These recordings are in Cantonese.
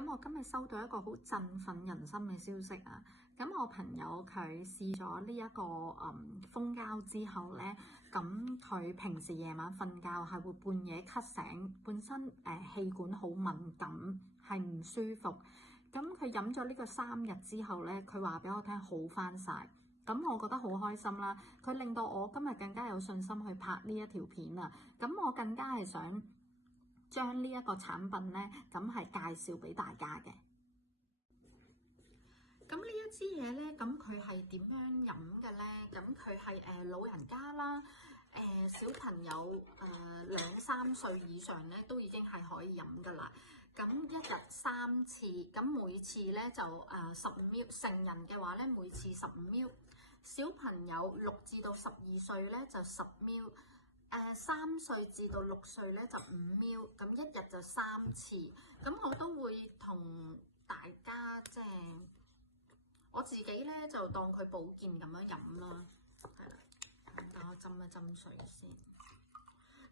咁我今日收到一個好振奮人心嘅消息啊！咁我朋友佢試咗呢一個蜂膠之後咧，咁佢平時夜晚瞓覺係會半夜咳醒，本身氣管好敏感，係唔舒服。咁佢飲咗呢個3日之後咧，佢話俾我聽好返晒。咁我覺得好開心啦！佢令到我今日更加有信心去拍呢一條片啊！咁我更加係想將呢一個產品咧，咁係介紹俾大家嘅。咁呢一支嘢咧，咁佢係點樣飲嘅咧？咁佢係老人家啦，小朋友2-3歲以上咧，都已經係可以飲噶啦。咁1日3次，咁每次咧就15ml，成人嘅話咧每次15ml，小朋友6至到12歲咧就10ml。3歲至到6歲咧就5ml，咁1日就3次。咁我都會同大家即係我自己咧就當佢保健咁樣飲啦，係啦。等我斟一斟水先。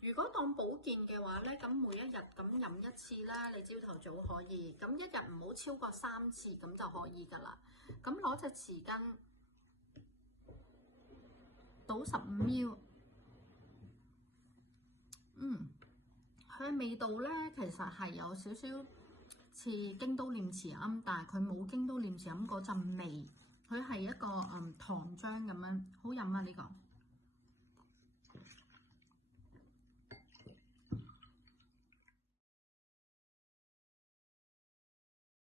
如果當保健嘅話咧，咁每一日咁飲1次啦，你朝頭早可以。咁1日唔好超過3次咁就可以㗎啦。咁攞隻匙羹倒15ml。佢嘅味道咧，其實係有少少似京都念慈庵，但係佢冇京都念慈庵嗰陣味，佢係一個糖漿咁樣，好飲啊呢個。